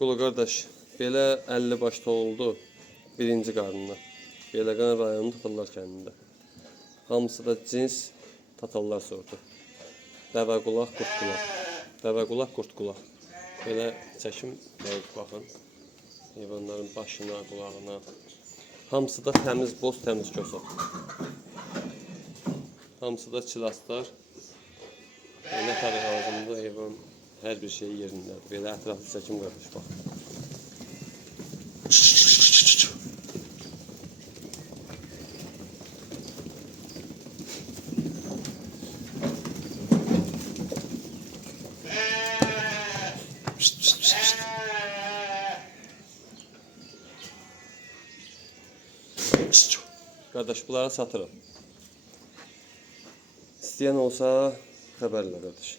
Qulu qardaş, belə 50 başda oldu birinci qarnına. Beyləqan rayonu Tatallar kəndində. Hamısı da cins tatallar sortu. Dəvəqulaq, qurtqulaq. Dəvəqulaq, qurtqulaq. Belə çəkim dəqiq baxın. Heyvanların başına, qulağına. Hamısı da təmiz boz, təmiz kosa. Hamısı da çilaslar. Nə tərəf lazımdır, heyvan hər bir şey yerindədir. Belə ətraflı çəkim qardaş, bax. Qardaş, bunları satırım. İstəyən olsa xəbərlə qardaş.